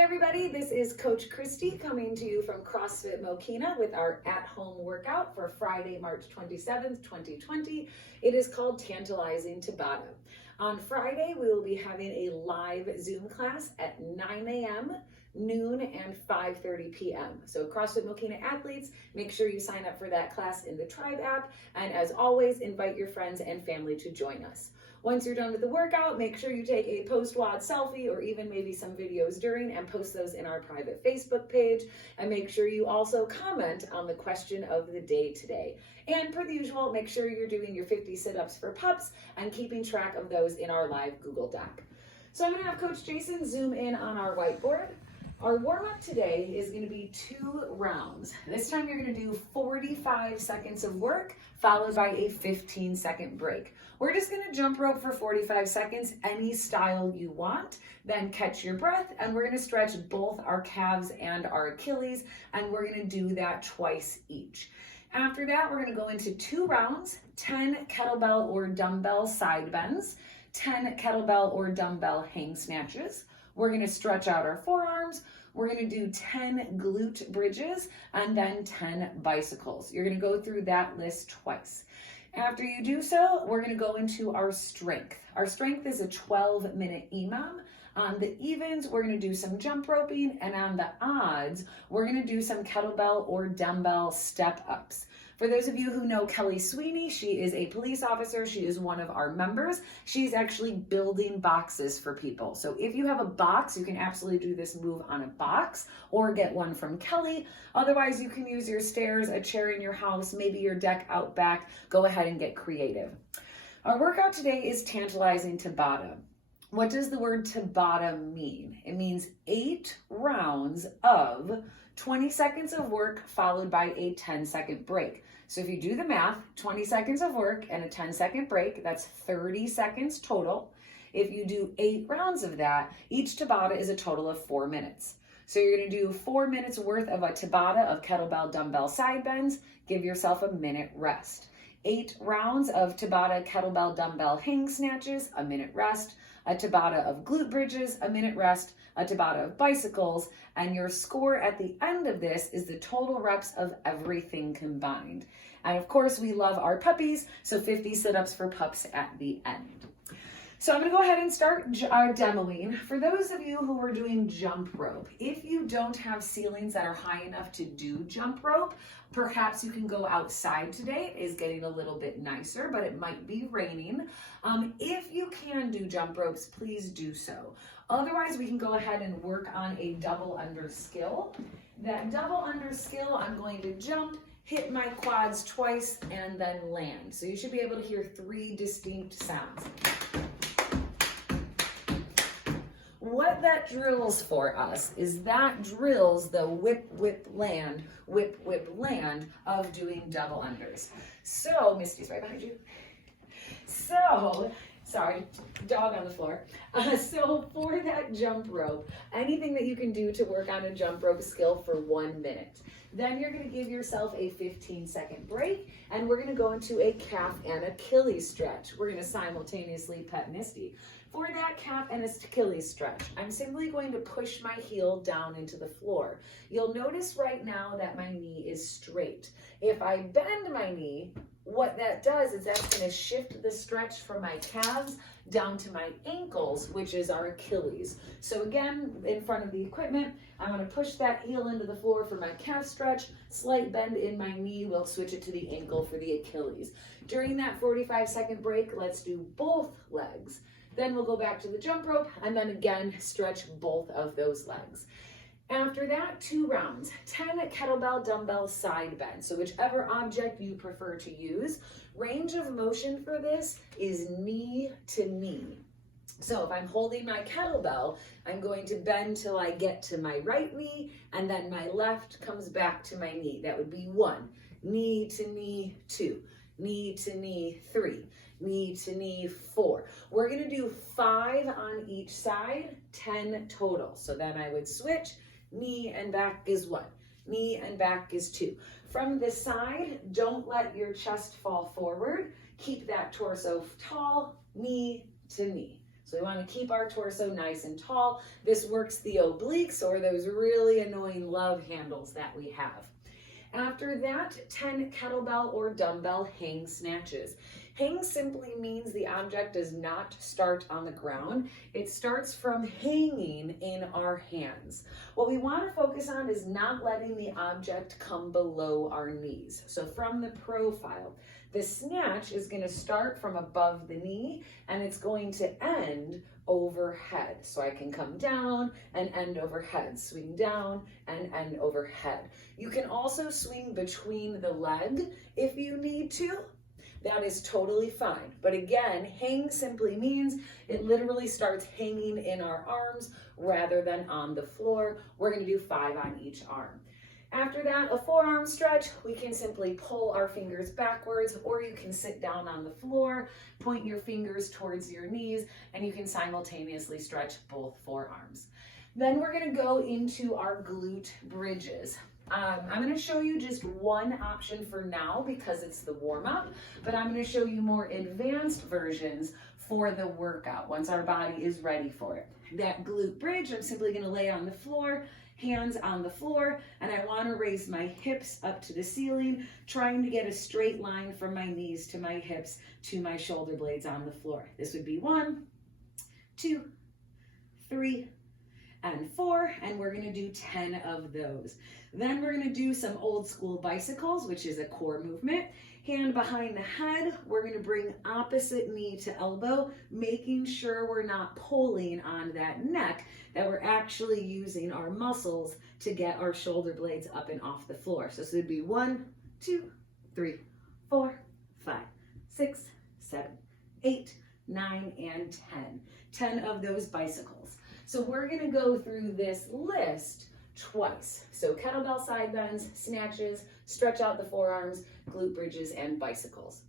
everybody, this is Coach Christy coming to you from CrossFit Mokena with our at-home workout for Friday, March 27th, 2020. It is called Tantalizing Tabata. On Friday, we will be having a live Zoom class at 9 a.m., noon, and 5:30 p.m. So CrossFit Mokena athletes, make sure you sign up for that class in the Tribe app. And as always, invite your friends and family to join us. Once you're done with the workout, make sure you take a post-WOD selfie or even maybe some videos during and post those in our private Facebook page. And make sure you also comment on the question of the day today. And per the usual, make sure you're doing your 50 sit-ups for pups and keeping track of those in our live Google Doc. So I'm gonna have Coach Jason zoom in on our whiteboard. Our warm-up today is going to be 2 rounds. This time you're going to do 45 seconds of work followed by a 15-second break. We're just going to jump rope for 45 seconds, any style you want, then catch your breath, and we're going to stretch both our calves and our Achilles, and we're going to do that twice each. After that, we're going to go into 2 rounds, 10 kettlebell or dumbbell side bends, 10 kettlebell or dumbbell hang snatches. We're going to stretch out our forearms. We're going to do 10 glute bridges and then 10 bicycles. You're going to go through that list twice. After you do so, we're going to go into our strength. Our strength is a 12-minute EMOM. On the evens, we're going to do some jump roping, and on the odds, we're going to do some kettlebell or dumbbell step ups. For those of you who know Kelly Sweeney, she is a police officer. She is one of our members. She's actually building boxes for people. So if you have a box, you can absolutely do this move on a box or get one from Kelly. Otherwise, you can use your stairs, a chair in your house, maybe your deck out back. Go ahead and get creative. Our workout today is Tantalizing Tabata. What does the word Tabata mean? It means 8 rounds of 20 seconds of work followed by a 10-second break. So if you do the math, 20 seconds of work and a 10-second break, that's 30 seconds total. If you do 8 rounds of that, each Tabata is a total of 4 minutes. So you're going to do 4 minutes worth of a Tabata of kettlebell dumbbell side bends, give yourself a minute rest. 8 rounds of Tabata kettlebell dumbbell hang snatches, a minute rest. A Tabata of glute bridges, a minute rest, a Tabata of bicycles, and your score at the end of this is the total reps of everything combined. And of course, we love our puppies, so 50 sit-ups for pups at the end. So I'm going to go ahead and start our demoing. For those of you who are doing jump rope, if you don't have ceilings that are high enough to do jump rope, perhaps you can go outside today. It is getting a little bit nicer, but it might be raining. If you can do jump ropes, please do so. Otherwise, we can go ahead and work on a double under skill. That double under skill, I'm going to jump, hit my quads twice, and then land. So you should be able to hear 3 distinct sounds. What that drills for us is that drills the whip, whip, land of doing double unders. So, Misty's right behind you. So, sorry, dog on the floor. So for that jump rope, anything that you can do to work on a jump rope skill for 1 minute. Then you're going to give yourself a 15-second break, and we're going to go into a calf and Achilles stretch. We're going to simultaneously pet Misty. For that calf and Achilles stretch, I'm simply going to push my heel down into the floor. You'll notice right now that my knee is straight. If I bend my knee, what that does is that's going to shift the stretch from my calves down to my ankles, which is our Achilles. So again, in front of the equipment, I'm going to push that heel into the floor for my calf stretch, slight bend in my knee, we'll switch it to the ankle for the Achilles. During that 45-second break, let's do both legs. Then we'll go back to the jump rope and then again stretch both of those legs. After that, 2 rounds, 10 kettlebell dumbbell side bends. So whichever object you prefer to use. Range of motion for this is knee to knee. So if I'm holding my kettlebell, I'm going to bend till I get to my right knee, and then my left comes back to my knee. That would be 1, knee to knee 2, knee to knee 3, knee to knee 4. We're going to do 5 on each side, 10 total. So then I would switch. Knee and back is 1. Knee and back is 2. From the side, don't let your chest fall forward. Keep that torso tall, knee to knee. So we want to keep our torso nice and tall. This works the obliques or those really annoying love handles that we have. After that, 10 kettlebell or dumbbell hang snatches. Hang simply means the object does not start on the ground. It starts from hanging in our hands. What we want to focus on is not letting the object come below our knees. So from the profile, the snatch is going to start from above the knee and it's going to end overhead. So I can come down and end overhead, swing down and end overhead. You can also swing between the leg if you need to. That is totally fine. But again, hang simply means it literally starts hanging in our arms rather than on the floor. We're going to do 5 on each arm. After that, a forearm stretch, we can simply pull our fingers backwards, or you can sit down on the floor, point your fingers towards your knees, and you can simultaneously stretch both forearms. Then we're going to go into our glute bridges. I'm going to show you just one option for now because it's the warm-up, but I'm going to show you more advanced versions for the workout once our body is ready for it. That glute bridge, I'm simply going to lay on the floor, hands on the floor, and I want to raise my hips up to the ceiling, trying to get a straight line from my knees to my hips to my shoulder blades on the floor. This would be 1, 2, 3, and 4, and we're going to do 10 of those. Then we're going to do some old school bicycles, which is a core movement. Hand behind the head, we're going to bring opposite knee to elbow, making sure we're not pulling on that neck, that we're actually using our muscles to get our shoulder blades up and off the floor. So this would be 1, 2, 3, 4, 5, 6, 7, 8, 9, and 10. 10 of those bicycles. So we're going to go through this list twice. So kettlebell side bends, snatches, stretch out the forearms, glute bridges, and bicycles.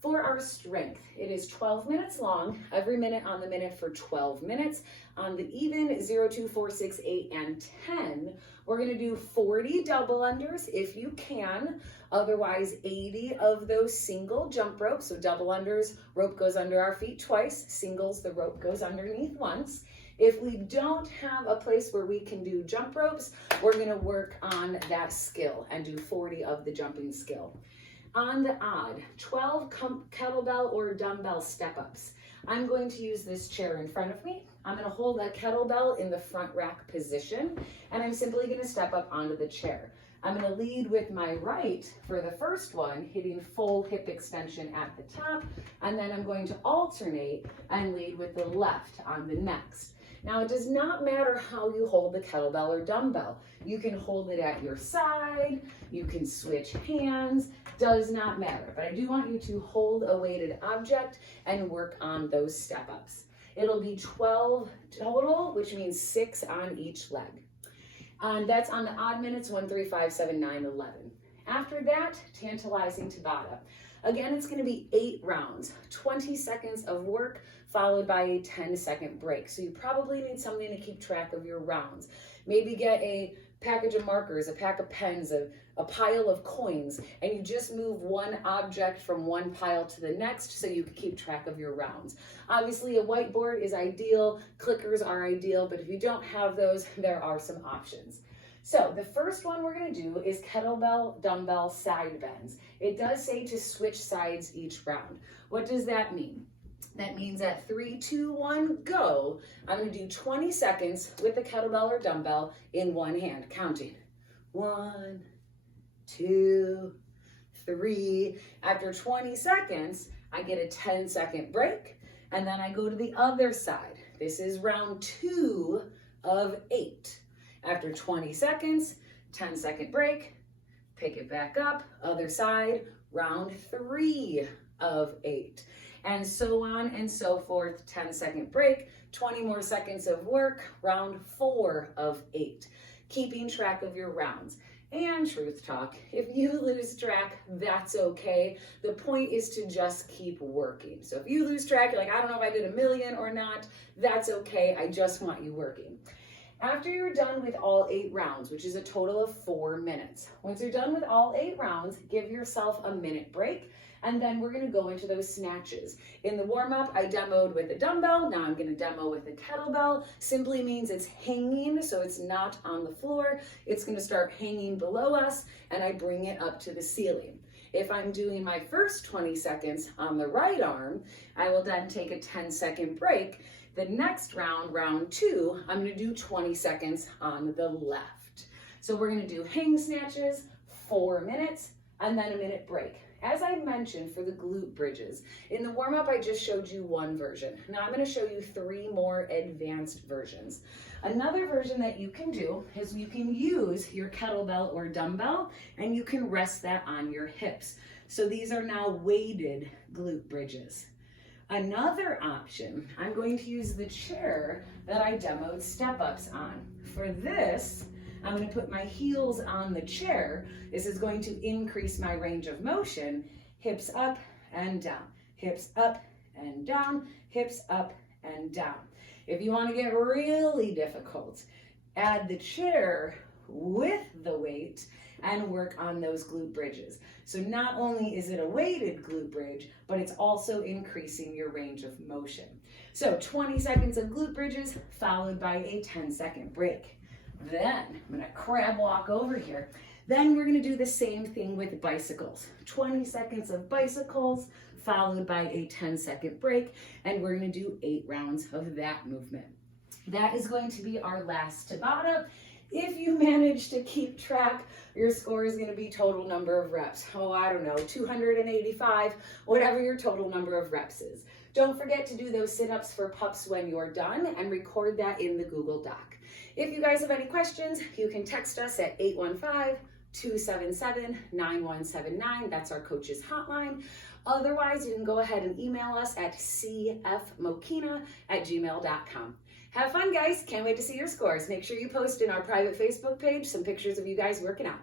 For our strength, it is 12 minutes long, every minute on the minute for 12 minutes. On the even 0, 2, 4, 6, 8, and 10, we're going to do 40 double unders if you can. Otherwise, 80 of those single jump ropes. So double unders, rope goes under our feet twice. Singles, the rope goes underneath once. If we don't have a place where we can do jump ropes, we're going to work on that skill and do 40 of the jumping skill. On the odd, 12 kettlebell or dumbbell step-ups. I'm going to use this chair in front of me. I'm going to hold that kettlebell in the front rack position, and I'm simply going to step up onto the chair. I'm going to lead with my right for the first one, hitting full hip extension at the top, and then I'm going to alternate and lead with the left on the next. Now, it does not matter how you hold the kettlebell or dumbbell. You can hold it at your side, you can switch hands, does not matter. But I do want you to hold a weighted object and work on those step-ups. It'll be 12 total, which means 6 on each leg. And that's on the odd minutes, 1, 3, 5, 7, 9, 11. After that, tantalizing Tabata. Again, it's going to be 8 rounds, 20 seconds of work, followed by a 10-second break. So you probably need something to keep track of your rounds. Maybe get a package of markers, a pack of pens, a pile of coins, and you just move one object from one pile to the next so you can keep track of your rounds. Obviously, a whiteboard is ideal, clickers are ideal, but if you don't have those, there are some options. So the first one we're going to do is kettlebell dumbbell side bends. It does say to switch sides each round. What does that mean? That means at 3, 2, 1, go. I'm going to do 20 seconds with the kettlebell or dumbbell in one hand, counting. 1, 2, 3. After 20 seconds, I get a 10-second break, and then I go to the other side. This is round 2 of 8. After 20 seconds, 10-second break, pick it back up, other side, round 3 of 8. And so on and so forth, 10-second break, 20 more seconds of work, round 4 of 8. Keeping track of your rounds. And truth talk, if you lose track, that's okay. The point is to just keep working. So if you lose track, you're like, I don't know if I did 1,000,000 or not, that's okay. I just want you working. After you're done with all 8 rounds, which is a total of 4 minutes, once you're done with all 8 rounds, give yourself a minute break. And then we're gonna go into those snatches. In the warm-up, I demoed with a dumbbell. Now I'm gonna demo with a kettlebell. Simply means it's hanging, so it's not on the floor. It's gonna start hanging below us, and I bring it up to the ceiling. If I'm doing my first 20 seconds on the right arm, I will then take a 10-second break. The next round, round 2, I'm gonna do 20 seconds on the left. So we're gonna do hang snatches, 4 minutes, and then a minute break. As I mentioned for the glute bridges, in the warm-up I just showed you one version. Now I'm gonna show you 3 more advanced versions. Another version that you can do is you can use your kettlebell or dumbbell and you can rest that on your hips. So these are now weighted glute bridges. Another option, I'm going to use the chair that I demoed step-ups on. For this, I'm going to put my heels on the chair. This is going to increase my range of motion. Hips up and down, hips up and down, hips up and down. If you want to get really difficult, add the chair with the weight and work on those glute bridges. So not only is it a weighted glute bridge, but it's also increasing your range of motion. So 20 seconds of glute bridges followed by a 10-second break. Then I'm gonna crab walk over here. Then we're gonna do the same thing with bicycles. 20 seconds of bicycles followed by a 10-second break, and we're gonna do 8 rounds of that movement. That is going to be our last Tabata. If you manage to keep track, your score is going to be total number of reps. Oh, I don't know, 285, whatever your total number of reps is. Don't forget to do those sit-ups for pups when you're done and record that in the Google Doc. If you guys have any questions, you can text us at 815-277-9179. That's our coach's hotline. Otherwise, you can go ahead and email us at cfmokena@gmail.com. Have fun, guys. Can't wait to see your scores. Make sure you post in our private Facebook page some pictures of you guys working out.